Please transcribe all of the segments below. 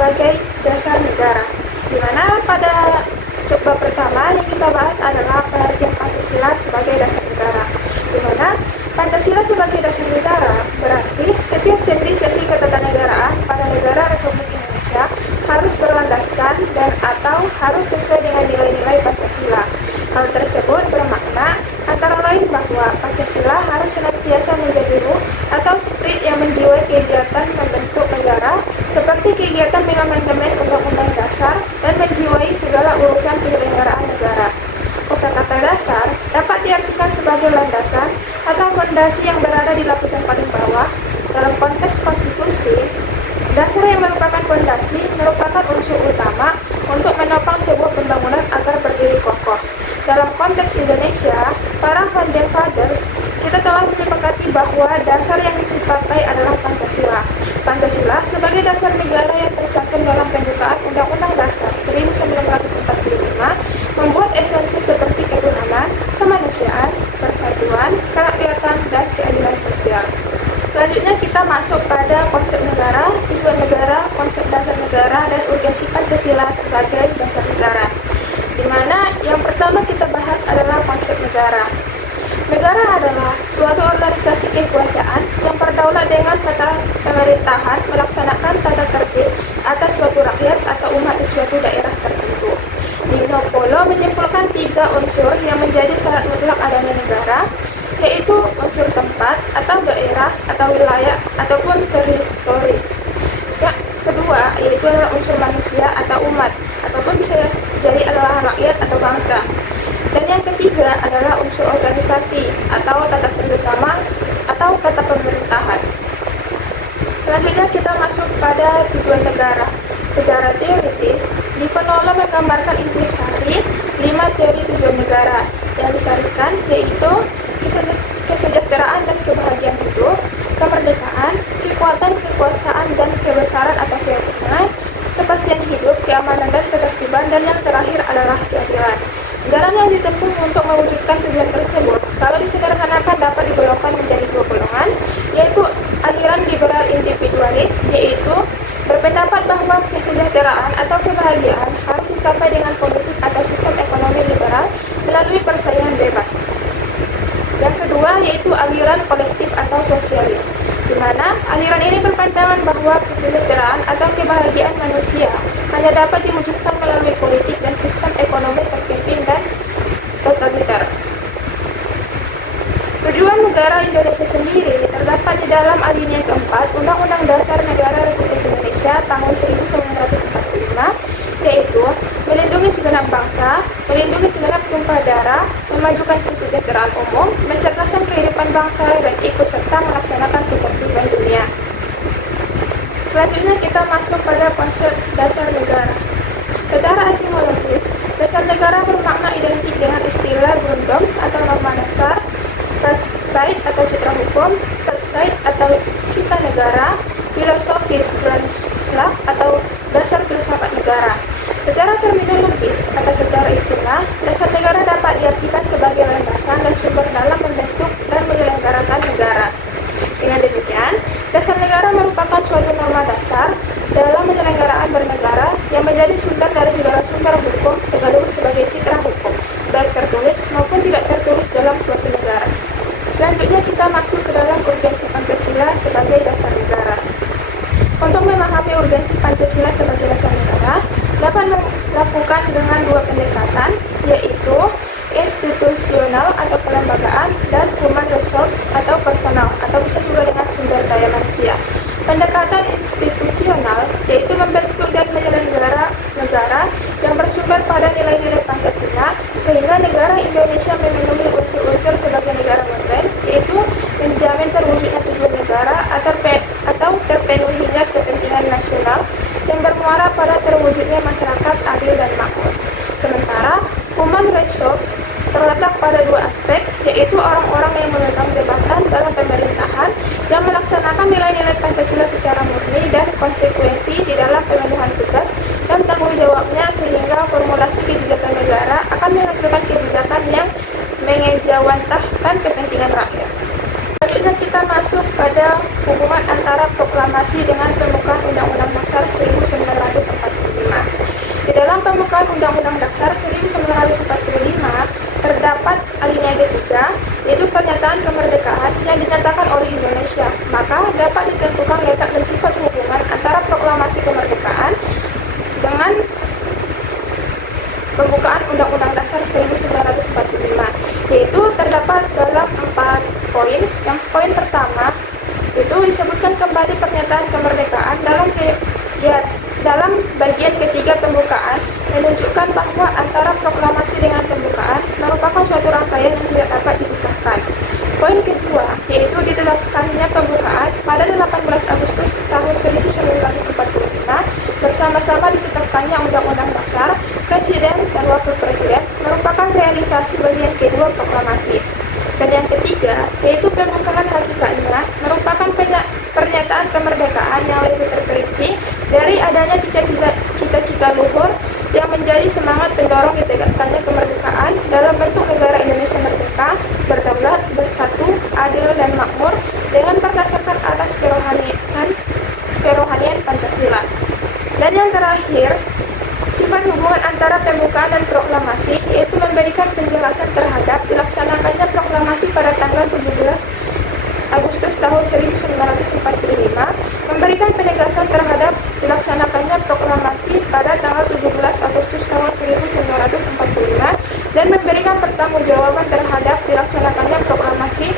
sebagai dasar negara. Di mana pada subbab pertama yang kita bahas adalah pengertian Pancasila sebagai dasar negara. Di mana Pancasila sebagai dasar negara berarti setiap sendi-sendi ketatanegaraan pada negara Republik Indonesia harus berlandaskan dan atau harus sesuai dengan nilai-nilai Pancasila. Hal tersebut bermakna antara lain bahwa Pancasila harus senantiasa menjadi ruh atau spirit yang menjiwai kegiatan membentuk negara seperti kegiatan mengamandemen Undang-Undang Dasar dan menjiwai segala urusan penyelenggaraan negara. Kosakata dasar dapat diartikan sebagai landasan atau fondasi yang berada di lapisan paling bawah. Dalam konteks konstitusi, dasar yang merupakan fondasi merupakan unsur utama untuk menopang sebuah pembangunan agar berdiri kokoh. Dalam konteks Indonesia, para founding fathers, kita telah menyepakati bahwa dasar yang dipakai adalah Pancasila. Pancasila sebagai dasar negara yang tercantum dalam pembukaan Undang-Undang Dasar 1945 membuat esensi seperti ketuhanan, kemanusiaan, persatuan, kerakyatan, dan keadilan sosial. Selanjutnya kita masuk pada konsep negara, tujuan negara, konsep dasar negara, dan urgensi Pancasila sebagai dasar negara. Di mana yang pertama kita bahas adalah konsep negara. Negara adalah suatu organisasi kekuasaan yang berdaulat dengan tata pemerintahan melaksanakan tata tertib atas suatu rakyat atau umat di suatu daerah tertentu. Nino Polo menyimpulkan 3 unsur yang menjadi syarat mutlak adanya negara, yaitu unsur tempat atau daerah atau wilayah ataupun teritori. Yang kedua yaitu adalah unsur manusia atau umat ataupun bisa jadi adalah rakyat atau bangsa. Dan yang ketiga adalah unsur organisasi atau tata kerjasama atau tata pemerintahan. Selanjutnya kita masuk pada tujuan negara. Secara teoritis, Diponolo menggambarkan intisari 5 teori tujuan negara yang disarikan, yaitu kesejahteraan dan kebahagiaan hidup, kemerdekaan, kekuatan, kekuasaan, dan kebesaran atau keyakinan, kepastian hidup, keamanan dan ketertiban, dan yang terakhir adalah keadilan. Jalan yang ditempuh untuk mewujudkan tujuan tersebut, kalau disederhanakan dapat digolongkan menjadi 2 golongan, yaitu aliran liberal individualis, yaitu berpendapat bahwa kesejahteraan atau kebahagiaan harus dicapai dengan politik atau sistem ekonomi liberal melalui persaingan bebas. Yang kedua yaitu aliran kolektif atau sosialis, di mana aliran ini berpandangan bahwa kesejahteraan atau kebahagiaan manusia hanya dapat diwujudkan melalui politik dan sistem ekonomi terpimpin dan totaliter. Tujuan negara Indonesia sendiri terdapat di dalam alinea keempat Undang-Undang Dasar Negara Republik Indonesia tahun 1945, yaitu melindungi segenap bangsa, melindungi segenap tumpah darah, memajukan kesejahteraan umum, mencerdaskan kehidupan bangsa, dan ikut serta melaksanakan ketertiban dunia. Selanjutnya kita masuk pada konsep dasar negara. Secara etimologis, dasar negara bermakna identik dengan istilah Grundom atau norma dasar, Rechtsstaat atau citra hukum, Staatsstaat atau cita negara, filosofis Grundlag atau dasar filsafat negara. Secara terminologis atau secara istilah, dasar negara dapat diartikan sebagai landasan dan sumber dalam membentuk dan menyelenggarakan negara. Dengan demikian, dasar negara merupakan suatu norma dasar dalam penyelenggaraan bernegara yang menjadi sumber dari segala sumber hukum sekaligus sebagai citra hukum, baik tertulis maupun tidak tertulis dalam suatu negara. Selanjutnya kita masuk ke dalam urgensi Pancasila sebagai dasar negara. Untuk memahami urgensi Pancasila sebagai dasar negara, dapat dilakukan dengan 2 pendekatan, yaitu institusional atau kelembagaan dan human resource atau personal atau bisa juga dengan sumber daya manusia. Pendekatan institusional yaitu membentuk dan menyelenggara negara yang bersumber pada nilai-nilai Pancasila sehingga negara Indonesia memenuhi unsur-unsur sebagai negara modern, yaitu menjamin terwujudnya tujuan negara atau terpenuhinya kepentingan nasional yang bermuara pada terwujudnya masyarakat adil dan makmur. Sementara human resource terletak pada 2 aspek, yaitu orang-orang yang memegang jabatan dalam pemerintahan yang melaksanakan nilai-nilai Pancasila secara murni dan konsekuensi di dalam pemenuhan tugas dan tanggung jawabnya sehingga formulasi kebijakan negara akan menghasilkan kebijakan yang mengejawantahkan kepentingan rakyat. Selanjutnya kita masuk pada hubungan antara proklamasi dengan pembukaan Undang-Undang Dasar 1945. pembukaan Undang-Undang Dasar 1945 terdapat alinea ketiga, yaitu pernyataan kemerdekaan yang dinyatakan oleh Indonesia. Maka dapat ditentukan letak dan sifat hubungan antara proklamasi kemerdekaan dengan pembukaan Undang-Undang Dasar 1945, yaitu terdapat dalam 4 poin. Yang poin pertama itu disebutkan kembali pernyataan kemerdekaan dalam bagian ketiga pembukaan, menunjukkan bahwa antara proklamasi dengan pembukaan merupakan suatu rangkaian yang tidak dapat dipisahkan. Poin kedua yaitu ditetapkannya pembukaan pada 18 Agustus tahun 1945 bersama-sama ditetapkannya Undang-Undang Dasar, Presiden dan Wakil Presiden merupakan realisasi bagian kedua proklamasi. Dan yang ketiga yaitu pembukaan hakikatnya merupakan pernyataan kemerdekaan yang lebih terperinci dari adanya cita-cita luhur yang menjadi semangat pendorong ditegakkannya kemerdekaan dalam bentuk negara Indonesia merdeka, berdaulat, bersatu, adil dan makmur dengan berdasarkan atas kerohanian Pancasila. Dan yang terakhir, sifat hubungan antara pembukaan dan proklamasi yaitu memberikan penjelasan terhadap dilaksanakannya proklamasi pada tanggal 17 Agustus tahun 1945, memberikan penegasan terhadap dilaksanakannya proklamasi pada tanggal 17 Agustus tahun 1945 dan memberikan pertanggungjawaban terhadap dilaksanakannya proklamasi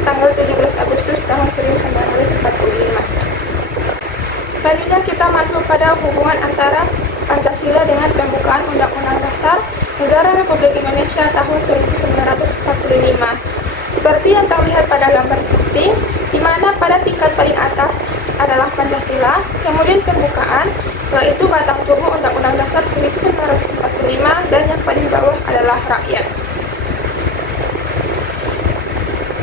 tanggal 17 Agustus tahun 1945. Selanjutnya kita masuk pada hubungan antara Pancasila dengan pembukaan Undang-Undang Dasar Negara Republik Indonesia tahun 1945. Seperti yang terlihat pada gambar samping, di mana pada tingkat paling atas adalah Pancasila, kemudian pembukaan, setelah itu batang tubuh Undang-Undang Dasar 1945, dan yang paling bawah adalah rakyat.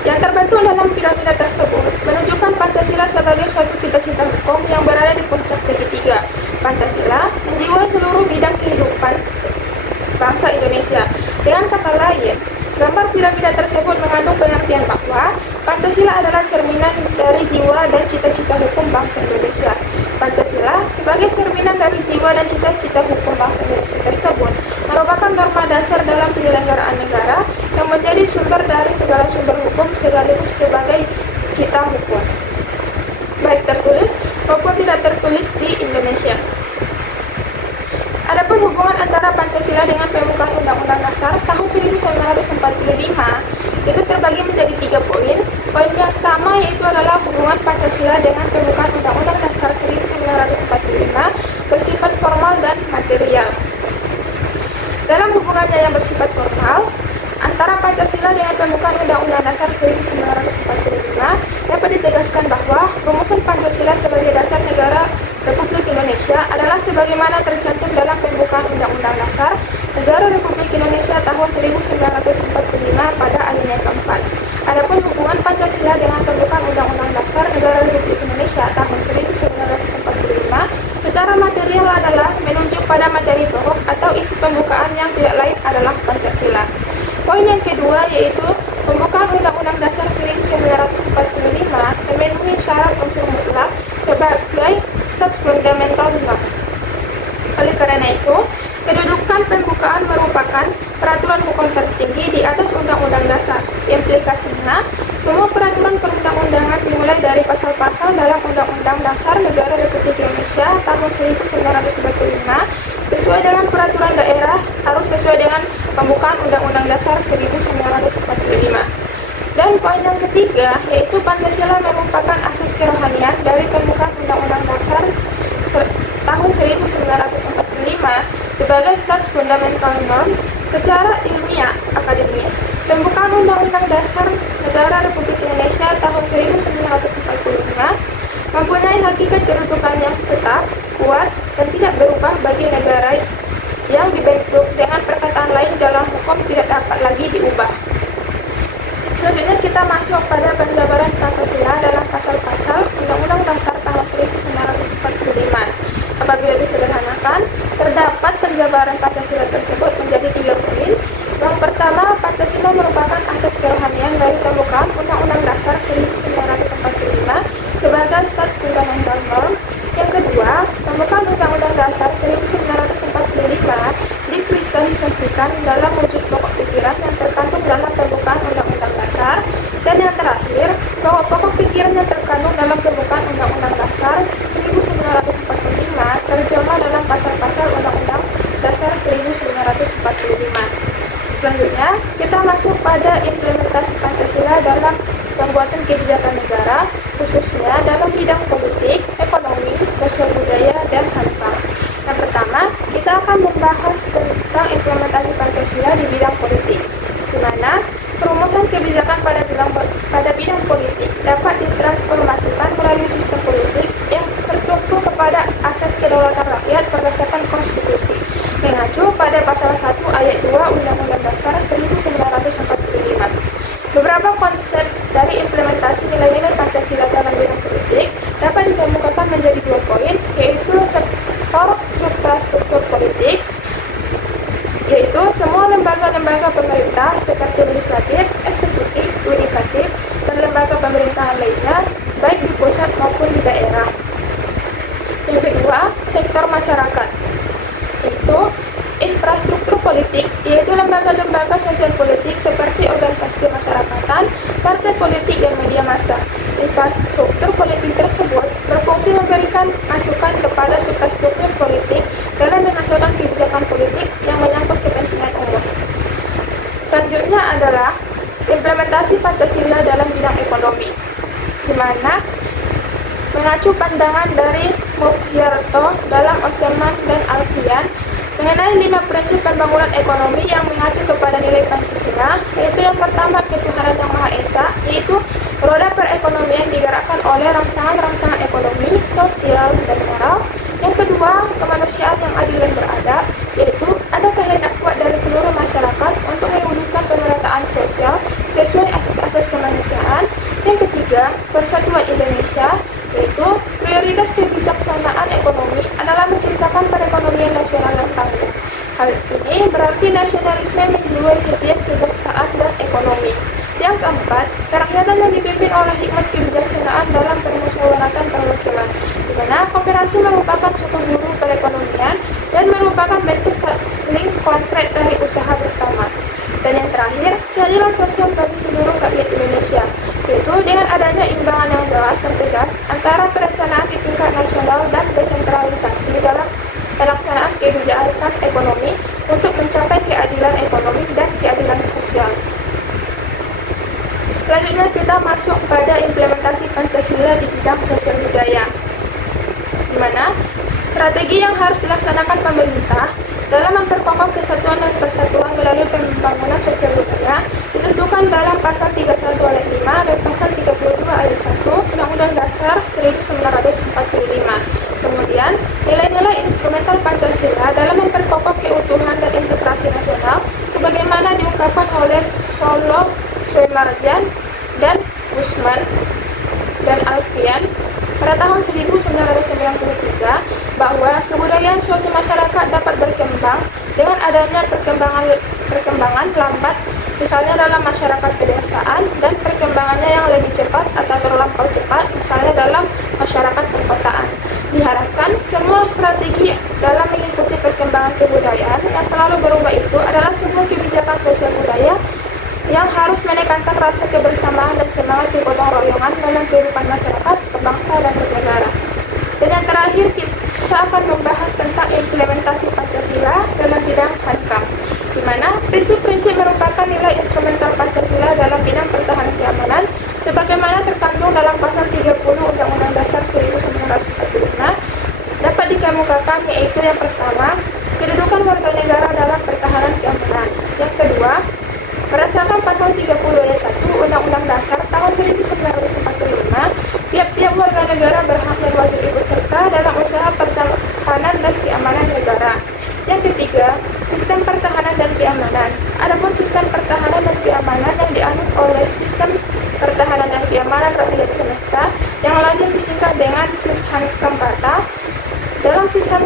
Yang terbentuk dalam piramida tersebut menunjukkan Pancasila sebagai suatu cita-cita hukum yang berada di puncak segitiga. Pancasila menjiwai seluruh bidang kehidupan bangsa Indonesia. Dengan kata lain, gambar piramida tersebut mengandung pengertian bahwa Pancasila adalah cerminan dari jiwa dan cita-cita hukum bangsa Indonesia. Pancasila sebagai cerminan dari jiwa dan cita-cita hukum bangsa Indonesia tersebut merupakan norma dasar dalam penyelenggaraan negara yang menjadi sumber dari segala sumber hukum sekaligus sebagai cita hukum, baik tertulis maupun tidak tertulis di Indonesia. Adapun hubungan antara Pancasila dengan pembukaan Undang-Undang Dasar tahun 1945 itu terbagi menjadi 3 poin. Poin yang pertama yaitu adalah hubungan Pancasila dengan pembukaan Undang-Undang Dasar 1945 bersifat formal dan material. Dalam hubungannya yang bersifat formal antara Pancasila dengan pembukaan Undang-Undang Dasar 1945 dapat ditegaskan bahwa rumusan Pancasila sebagai dasar negara Republik Indonesia adalah sebagaimana tercantum dalam pembukaan Undang-Undang Dasar Negara Republik Indonesia tahun 1945 pada alinea keempat. Adapun hubungan Pancasila dengan pembukaan Undang-Undang Dasar Negara Republik Indonesia tahun 1945 secara material adalah menunjuk pada materi pokok atau isi pembukaan yang tidak lain adalah Pancasila. Poin yang kedua yaitu pembukaan Undang-Undang Dasar 1945 memenuhi syarat unsur mutlak sebagai stats fundamental norm. Oleh karena itu, kedudukan pembukaan merupakan peraturan hukum tertinggi di atas Undang-Undang Dasar. Implikasinya, semua peraturan perundang-undangan dimulai dari pasal-pasal dalam Undang-Undang Dasar Negara Republik Indonesia tahun 1945 sesuai dengan peraturan daerah harus sesuai dengan pembukaan Undang-Undang Dasar 1945. Dan poin yang ketiga yaitu Pancasila merupakan asas kerohanian dari pembukaan Undang-Undang Dasar tahun 1945 sebagai stats fundamental norm. Secara ilmiah akademis, pembukaan Undang-Undang Dasar Negara Republik Indonesia tahun 1945 mempunyai hakikat kedudukan yang tetap, kuat, dan tidak berubah bagi negara yang dibentuk. Dengan perkataan lain, jalan hukum tidak dapat lagi diubah. Selanjutnya kita masuk pada penjabaran Pancasila dalam pasal-pasal Undang-Undang Dasar tahun 1945. Apabila disederhanakan, terdapat penjabaran Pancasila tersebut menjadi 3 poin. Yang pertama, Pancasila merupakan asas kerohanian dari pembukaan Undang-Undang Dasar 1945 sebagai stats fundamental norm. Yang kedua, pembukaan Undang-Undang Dasar 1945 diartikan dalam wujud pokok pikiran yang terkandung dalam pembukaan Undang-Undang Dasar. Dan yang terakhir, bahwa pokok pikiran yang terkandung dalam pembukaan Undang-Undang Dasar 1945 terjemah dalam pasal-pasal Undang-Undang Dasar 1945. Selanjutnya, kita masuk pada implementasi Pancasila dalam pembuatan kebijakan negara, khususnya dalam bidang politik, ekonomi, sosial budaya, dan HAM. Yang pertama, kita akan membahas tentang implementasi Pancasila di bidang politik, di mana perumusan kebijakan pada bidang politik dapat ditransformasikan melalui sistem politik yang tertumpu kepada asas kedaulatan rakyat berdasarkan konstitusi, mengacu pada pasal 1 ayat 2 Undang-Undang Dasar 1945. Beberapa konsep dari implementasi nilai-nilai Pancasila dalam bidang politik dapat dikemukakan menjadi 2 poin, yaitu sektor suprastruktur politik, yaitu semua lembaga-lembaga pemerintah seperti legislatif, eksekutif, yudikatif, dan lembaga pemerintahan lainnya, baik di pusat maupun di daerah. Yang kedua, sektor masyarakat, yaitu infrastruktur politik, yaitu lembaga-lembaga sosial politik seperti organisasi kemasyarakatan, partai politik, dan media massa. Infrastruktur politik tersebut berfungsi memberikan masukan kepada suprastruktur politik dalam menghasilkan kebijakan politik yang menyangkut kepentingan umum. Selanjutnya adalah implementasi Pancasila dalam bidang ekonomi, di mana mengacu pandangan dari Mugyarto dalam Osman dan Alfian mengenai 5 prinsip pembangunan ekonomi yang mengacu kepada nilai Pancasila, yaitu yang pertama, ketuhanan yang Maha Esa, yaitu roda perekonomian digerakkan oleh rangsangan-rangsangan ekonomi, sosial, dan moral. Yang kedua, kemanusiaan yang adil dan beradab, yaitu ada kehendak kuat dari seluruh masyarakat untuk mewujudkan pemerataan sosial sesuai asas-asas kemanusiaan. Yang ketiga, persatuan Indonesia, yaitu prioritas kebijaksanaan ekonomi adalah menciptakan perekonomian nasional yang tangguh. Hal ini berarti nasionalisme menjiwai setiap kejaksaan dan ekonomi. Yang keempat, kerakyatan yang dipimpin oleh hikmat kebijaksanaan dalam permusyawaratan perwakilan, di mana kooperasi merupakan suku guru perekonomian dan merupakan bentuk saling konkret dari usaha bersama. Dan yang terakhir, keadilan sosial bagi seluruh rakyat Indonesia, yaitu dengan adanya imbangan yang jelas dan tegas antara perencanaan di tingkat nasional dan desentralisasi dalam pelaksanaan kebijakan ekonomi untuk mencapai keadilan ekonomi dan keadilan sosial. Selanjutnya kita masuk pada implementasi Pancasila di bidang sosial budaya, di mana strategi yang harus dilaksanakan pemerintah dalam memperkokoh kesatuan dan persatuan melalui pembangunan sosial budaya ditentukan dalam pasal 31 ayat 5 dan pasal 32 ayat 1 Undang-Undang Dasar 1945. Kemudian, nilai-nilai instrumental Pancasila dalam memperkokoh keutuhan dan integrasi nasional sebagaimana diungkapkan oleh Solo, Suemarjan, dan Usman dan Alfian pada tahun 1993, bahwa kebudayaan suatu masyarakat dapat berkembang dengan adanya perkembangan lambat, misalnya dalam masyarakat pedesaan, dan perkembangannya yang lebih cepat atau terlampau cepat, misalnya dalam masyarakat perkotaan. Diharapkan semua strategi dalam mengikuti perkembangan kebudayaan yang selalu berubah itu adalah sebuah kebijakan sosial budaya yang harus menekankan rasa kebersamaan dan semangat kegotong royongan dalam kehidupan masyarakat, berbangsa, dan bernegara. Dan yang terakhir, kita akan membahas tentang implementasi Pancasila dalam bidang HANKAM, di mana prinsip-prinsip merupakan nilai instrumental Pancasila dalam bidang pertahanan keamanan, sebagaimana terkandung dalam pasal 30 Undang-Undang Dasar 1945, dapat dikemukakan, yaitu yang pertama, kedudukan warga negara dalam pertahanan keamanan. Yang kedua, berdasarkan pasal 30 ayat 1 Undang-Undang Dasar tahun 1945, tiap-tiap warga negara berhak dan wajib ikut serta dalam usaha pertahanan dan keamanan negara. Yang ketiga, sistem pertahanan dan keamanan. Adapun sistem pertahanan dan keamanan yang dianut oleh sistem pertahanan dan keamanan rakyat semesta yang lazim disingkat dengan SISHANKAMRATA. Dalam sistem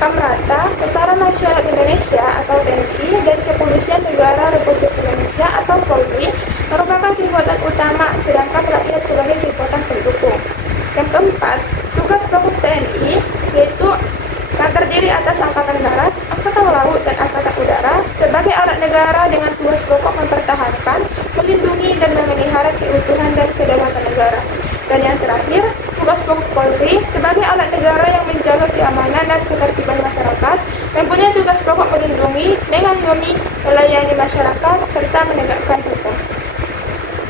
Kamrata, Tentara Nasional Indonesia atau TNI dan Kepolisian Negara Republik Indonesia atau Polri merupakan kekuatan utama, sedangkan rakyat sebagai kekuatan pendukung. Yang keempat, tugas pokok TNI yaitu yang terdiri atas Angkatan Darat, Angkatan Laut, dan Angkatan Udara sebagai negara dengan tugas pokok mempertahankan, melindungi, dan memelihara keutuhan dan kedaulatan negara. Dan yang terakhir, tugas pokok Polri sebagai alat negara yang menjaga keamanan dan ketertiban masyarakat, mempunyai tugas pokok melindungi, mengayomi, melayani masyarakat, serta menegakkan hukum.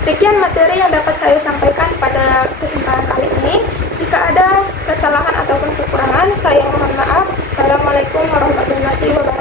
Sekian materi yang dapat saya sampaikan pada kesempatan kali ini. Jika ada kesalahan ataupun kekurangan, saya mohon maaf. Assalamualaikum warahmatullahi wabarakatuh.